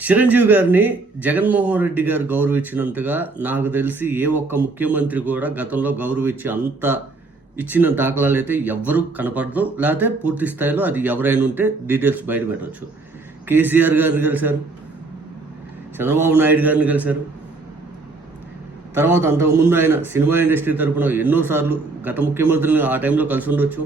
చిరంజీవి గారిని జగన్మోహన్ రెడ్డి గారు గౌరవించినంతగా నాకు తెలిసి ఏ ఒక్క ముఖ్యమంత్రి కూడా గతంలో గౌరవించి అంత ఇచ్చిన దాఖలాలు అయితే ఎవ్వరూ కనపడదు. లేకపోతే పూర్తి స్థాయిలో అది ఎవరైనా ఉంటే డీటెయిల్స్ బయట పెట్టవచ్చు కేసీఆర్ గారిని కలిశారు. చంద్రబాబు నాయుడు గారిని కలిశారు. తర్వాత అంతకుముందు ఆయన సినిమా ఇండస్ట్రీ తరపున ఎన్నోసార్లు గత ముఖ్యమంత్రులను ఆ టైంలో కలిసి ఉండొచ్చు.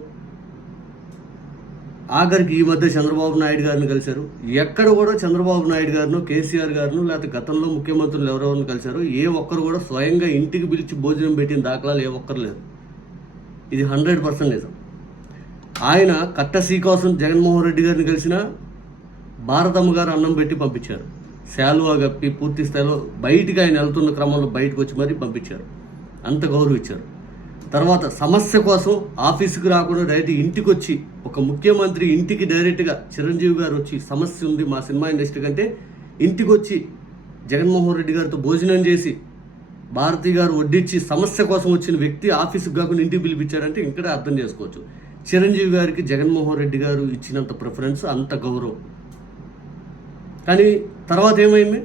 ఆఖరికి ఈ మధ్య చంద్రబాబు నాయుడు గారిని కలిశారు. ఎక్కడ కూడా చంద్రబాబు నాయుడు గారిను కేసీఆర్ గారిను లేకపోతే గతంలో ముఖ్యమంత్రులు ఎవరెవరిని కలిశారు. ఏ ఒక్కరు కూడా స్వయంగా ఇంటికి పిలిచి భోజనం పెట్టిన దాఖలాలు ఏ ఒక్కరు లేదు ఇది హండ్రెడ్ పర్సెంట్ నిజం. ఆయన కట్టసీ కోసం జగన్మోహన్ రెడ్డి గారిని కలిసిన భారతమ్మ గారు అన్నం పెట్టి పంపించారు. శాలువా గప్పి పూర్తి స్థాయిలో బయటికి ఆయన వెళ్తున్న క్రమంలో బయటకు వచ్చి మరీ పంపించారు. అంత గౌరవించారు. తర్వాత సమస్య కోసం ఆఫీసుకు రాకుండా డైరెక్ట్ ఇంటికి వచ్చి ఒక ముఖ్యమంత్రి ఇంటికి డైరెక్ట్గా చిరంజీవి గారు వచ్చి సమస్య ఉంది మా సినిమా ఇండస్ట్రీ కంటే ఇంటికి వచ్చి జగన్మోహన్ రెడ్డి గారితో భోజనం చేసి భారతి గారు వడ్డించి సమస్య కోసం వచ్చిన వ్యక్తి ఆఫీసుకు కాకుండా ఇంటికి పిలిపించారంటే ఇక్కడే అర్థం చేసుకోవచ్చు. చిరంజీవి గారికి జగన్మోహన్ రెడ్డి గారు ఇచ్చినంత ప్రిఫరెన్స్ అంత గౌరవం. కానీ తర్వాత ఏమైంది?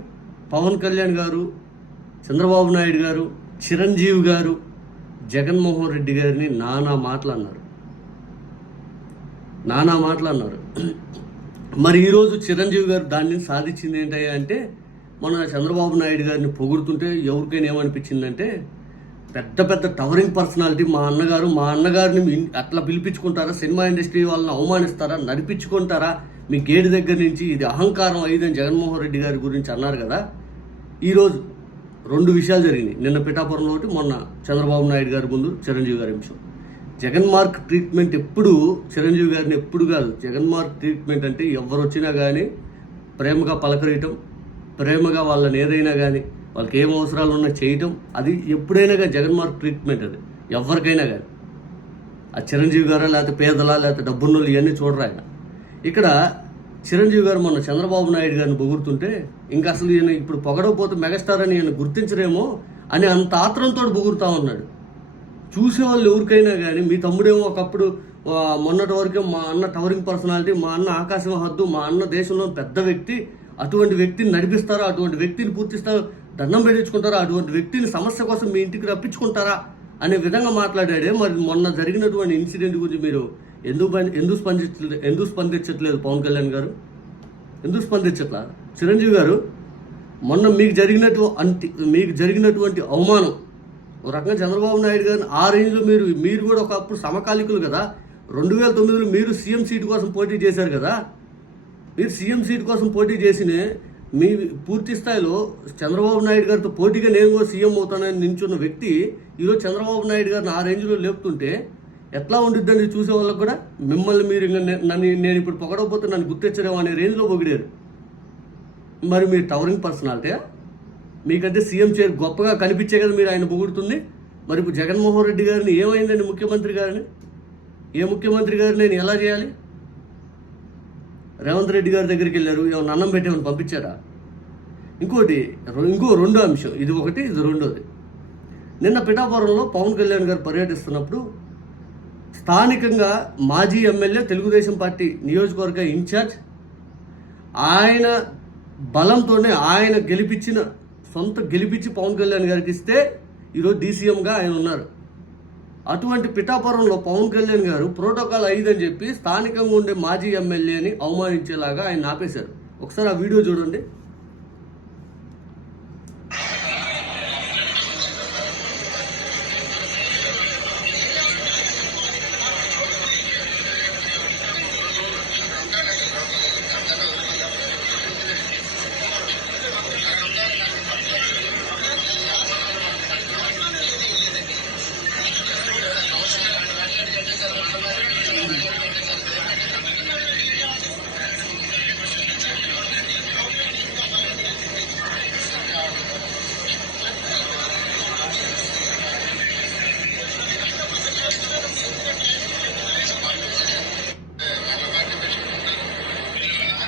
పవన్ కళ్యాణ్ గారు చంద్రబాబు నాయుడు గారు చిరంజీవి గారు జగన్మోహన్ రెడ్డి గారిని నానా మాటలు అన్నారు. నానా మాటలు అన్నారు. మరి ఈరోజు చిరంజీవి గారు దాన్ని సాధించింది ఏంటయ్యా అంటే మన చంద్రబాబు నాయుడు గారిని పొగుడుతుంటే ఎవరికైనా ఏమనిపించిందంటే పెద్ద పెద్ద టవరింగ్ పర్సనాలిటీ మా అన్నగారు మా అన్నగారిని అట్లా పిలిపించుకుంటారా? సినిమా ఇండస్ట్రీ వాళ్ళని అవమానిస్తారా? నడిపించుకుంటారా? మీ గేటు దగ్గర నుంచి ఇది అహంకారం అయ్యిందని జగన్మోహన్ రెడ్డి గారి గురించి అన్నారు కదా. ఈరోజు రెండు విషయాలు జరిగినాయి. నిన్న పిఠాపురంలో ఒకటి మొన్న చంద్రబాబు నాయుడు గారి ముందు చిరంజీవి గారి అంశం జగన్ మార్క్ ట్రీట్మెంట్ ఎప్పుడు చిరంజీవి గారిని ఎప్పుడు కాదు జగన్ మార్క్ ట్రీట్మెంట్ అంటే ఎవరు వచ్చినా కానీ ప్రేమగా పలకరియటం ప్రేమగా వాళ్ళని ఏదైనా కానీ వాళ్ళకి ఏం అవసరాలు ఉన్నా చేయటం అది ఎప్పుడైనా కానీ జగన్ మార్క్ ట్రీట్మెంట్ అది ఎవరికైనా కానీ ఆ చిరంజీవి గారా లేకపోతే పేదలా లేకపోతే డబ్బున్నోళ్ళు ఇవన్నీ చూడరు ఇక్కడ చిరంజీవి గారు మొన్న చంద్రబాబు నాయుడు గారిని పొగుడుతుంటే ఇంకా అసలు ఈయన ఇప్పుడు పొగడకపోతే మెగాస్టార్ అని ఈయన గుర్తించరేమో అని అంత ఆత్రంతో పొగుడుతా ఉన్నాడు. చూసేవాళ్ళు ఎవరికైనా కానీ మీ తమ్ముడేమో ఒకప్పుడు మొన్నటి వరకే మా అన్న టవరింగ్ పర్సనాలిటీ మా అన్న ఆకాశం హద్దు మా అన్న దేశంలో పెద్ద వ్యక్తి అటువంటి వ్యక్తిని నడిపిస్తారా అటువంటి వ్యక్తిని పూర్తిస్తారు దండం పెట్టించుకుంటారా అటువంటి వ్యక్తిని సమస్య కోసం మీ ఇంటికి రప్పించుకుంటారా అనే విధంగా మాట్లాడాడే. మరి మొన్న జరిగినటువంటి ఇన్సిడెంట్ గురించి మీరు ఎందుకు ఎందుకు స్పందించలేదు ఎందుకు స్పందించట్లేదు పవన్ కళ్యాణ్ గారు? ఎందుకు స్పందించట్లా? చిరంజీవి గారు మొన్న మీకు జరిగినట్టు అంటి మీకు జరిగినటువంటి అవమానం ఒక రకంగా చంద్రబాబు నాయుడు గారిని ఆ రేంజ్లో మీరు మీరు కూడా ఒకప్పుడు సమకాలికులు కదా. రెండు వేల తొమ్మిదిలో మీరు సీఎం సీటు కోసం పోటీ చేశారు కదా. మీరు సీఎం సీటు కోసం పోటీ చేసిన మీ పూర్తి స్థాయిలో చంద్రబాబు నాయుడు గారితో పోటీగా నేను కూడా సీఎం అవుతానని నించున్న వ్యక్తి ఈరోజు చంద్రబాబు నాయుడు గారిని ఆ రేంజ్లో లేపుతుంటే ఎట్లా ఉండిద్దని చూసే వాళ్ళకు కూడా? మిమ్మల్ని మీరు ఇంకా నన్ను నేను ఇప్పుడు పొగడకపోతే నన్ను గుర్తించడం అనే రేంజ్లో పొగిడారు. మరి మీరు టవరింగ్ పర్సనాలిటీ మీకంటే సీఎం చైర్ గొప్పగా కనిపించే కదా మీరు ఆయన పొగుడుతుంది. మరి ఇప్పుడు జగన్మోహన్ రెడ్డి గారిని ఏమైందండి ముఖ్యమంత్రి గారిని? ఏ ముఖ్యమంత్రి గారిని నేను ఎలా చేయాలి? రేవంత్ రెడ్డి గారి దగ్గరికి వెళ్ళారు. ఏమన్నా అన్నం పెట్టేమని పంపించారా? ఇంకోటి ఇంకో రెండో అంశం. ఇది ఒకటి ఇది రెండోది. నిన్న పిఠాపురంలో పవన్ కళ్యాణ్ గారు పర్యటిస్తున్నప్పుడు స్థానికంగా మాజీ ఎమ్మెల్యే తెలుగుదేశం పార్టీ నియోజకవర్గ ఇన్ఛార్జ్. ఆయన బలంతోనే ఆయన గెలిపించిన సొంత గెలిపించి పవన్ కళ్యాణ్ గారికి ఇస్తే ఈరోజు డీసీఎంగా ఆయన ఉన్నారు. అటువంటి పిఠాపురంలో పవన్ కళ్యాణ్ గారు ప్రోటోకాల్ ఐదని చెప్పి స్థానికంగా ఉండే మాజీ ఎమ్మెల్యేని అవమానించేలాగా ఆయన ఆపేశారు. ఒకసారి ఆ వీడియో చూడండి.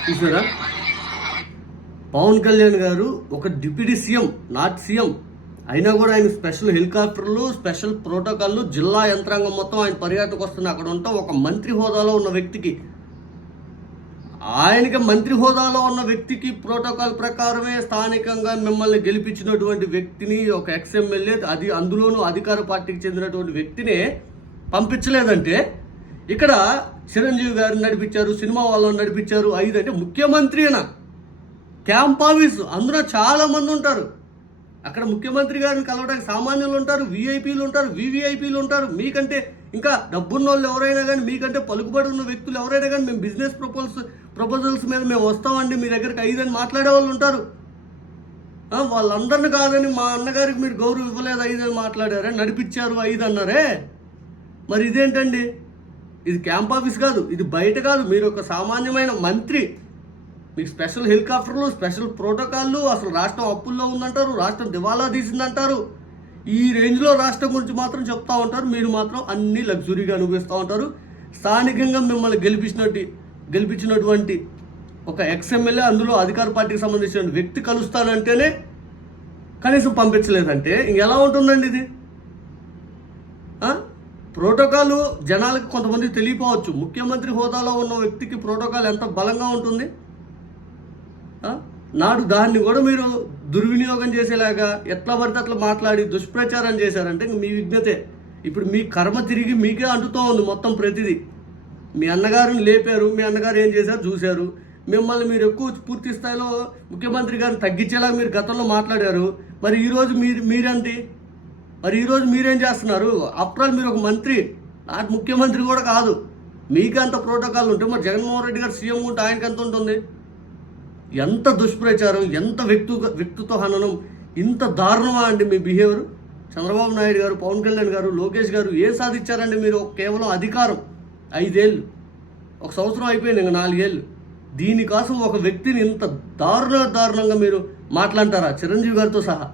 చూసారా పవన్ కళ్యాణ్ గారు ఒక డిప్యూటీ సీఎం నాట్ సీఎం. అయినా కూడా ఆయన స్పెషల్ హెలికాప్టర్లు స్పెషల్ ప్రోటోకాల్లు జిల్లా యంత్రాంగం మొత్తం ఆయన పర్యాటకు వస్తున్న అక్కడ ఉంటాం ఒక మంత్రి హోదాలో ఉన్న వ్యక్తికి ఆయనకి మంత్రి హోదాలో ఉన్న వ్యక్తికి ప్రోటోకాల్ ప్రకారమే స్థానికంగా మిమ్మల్ని గెలిపించినటువంటి వ్యక్తిని ఒక ఎక్స్ఎమ్మెల్యే అది అందులోనూ అధికార పార్టీకి చెందినటువంటి వ్యక్తిని పంపించలేదంటే ఇక్కడ చిరంజీవి గారు నడిపించారు సినిమా వాళ్ళని నడిపించారు ఐదు అంటే ముఖ్యమంత్రి అయినా. క్యాంప్ ఆఫీస్ అందులో చాలా మంది ఉంటారు. అక్కడ ముఖ్యమంత్రి గారిని కలవడానికి సామాన్యులు ఉంటారు వీఐపీలు ఉంటారు వివిఐపీలు ఉంటారు. మీకంటే ఇంకా డబ్బున్న వాళ్ళు ఎవరైనా కానీ మీకంటే పలుకుబడి ఉన్న వ్యక్తులు ఎవరైనా కానీ మేము బిజినెస్ ప్రపోజల్స్ ప్రపోజల్స్ మీద మేము వస్తామండి మీ దగ్గరికి ఐదు అని మాట్లాడే వాళ్ళు ఉంటారు. వాళ్ళందరిని కాదని మా అన్నగారికి మీరు గౌరవం ఇవ్వలేదు ఐదు అని మాట్లాడారే నడిపించారు ఐదు అన్నారే. మరి ఇదేంటండి? ఇది క్యాంప్ ఆఫీస్ కాదు ఇది బయట కాదు. మీరు ఒక సామాన్యమైన మంత్రి. మీకు స్పెషల్ హెలికాప్టర్లు స్పెషల్ ప్రోటోకాల్లు అసలు రాష్ట్రం అప్పుల్లో ఉందంటారు రాష్ట్రం దివాలా తీసిందంటారు. ఈ రేంజ్లో రాష్ట్రం గురించి మాత్రం చెప్తా ఉంటారు. మీరు మాత్రం అన్ని లగ్జరీగా అనుభవిస్తూ ఉంటారు. స్థానికంగా మిమ్మల్ని గెలిపించినట్టు గెలిపించినటువంటి ఒక ఎక్స్ఎమ్మెల్యే అందులో అధికార పార్టీకి సంబంధించిన వ్యక్తి కలుస్తానంటేనే కనీసం పంపించలేదంటే ఇంకెలా ఉంటుందండి ఇది? ప్రోటోకాల్ జనాలకు కొంతమంది తెలియపోవచ్చు. ముఖ్యమంత్రి హోదాలో ఉన్న వ్యక్తికి ప్రోటోకాల్ ఎంత బలంగా ఉంటుంది? నాడు దాన్ని కూడా మీరు దుర్వినియోగం చేసేలాగా ఎట్లా పడితే అట్లా మాట్లాడి దుష్ప్రచారం చేశారంటే ఇంక మీ విజ్ఞతే. ఇప్పుడు మీ కర్మ తిరిగి మీకే అంటుతూ ఉంది మొత్తం ప్రతిదీ. మీ అన్నగారిని లేపారు మీ అన్నగారు ఏం చేశారు? చూశారు. మిమ్మల్ని మీరు ఎక్కువ పూర్తి స్థాయిలో ముఖ్యమంత్రి గారిని తగ్గించేలాగా మీరు గతంలో మాట్లాడారు. మరి ఈరోజు మీరు మీరంటే? మరి ఈరోజు మీరేం చేస్తున్నారు? ఆఫ్టర్ ఆల్ మీరు ఒక మంత్రి నాటి ముఖ్యమంత్రి కూడా కాదు. మీకు అంత ప్రోటోకాల్ ఉంటే మరి జగన్మోహన్ రెడ్డి గారు సీఎం ఉంటే ఆయనకి ఎంత ఉంటుంది? ఎంత దుష్ప్రచారం ఎంత వ్యక్తు వ్యక్తిత్వ హననం ఇంత దారుణమా అండి మీ బిహేవియర్? చంద్రబాబు నాయుడు గారు పవన్ కళ్యాణ్ గారు లోకేష్ గారు ఏం సాధించారండి మీరు? కేవలం అధికారం. ఐదేళ్ళు. ఒక సంవత్సరం అయిపోయింది ఇంకా నాలుగేళ్ళు. దీనికోసం ఒక వ్యక్తిని ఇంత దారుణ దారుణంగా మీరు మాట్లాంటారా చిరంజీవి గారితో సహా.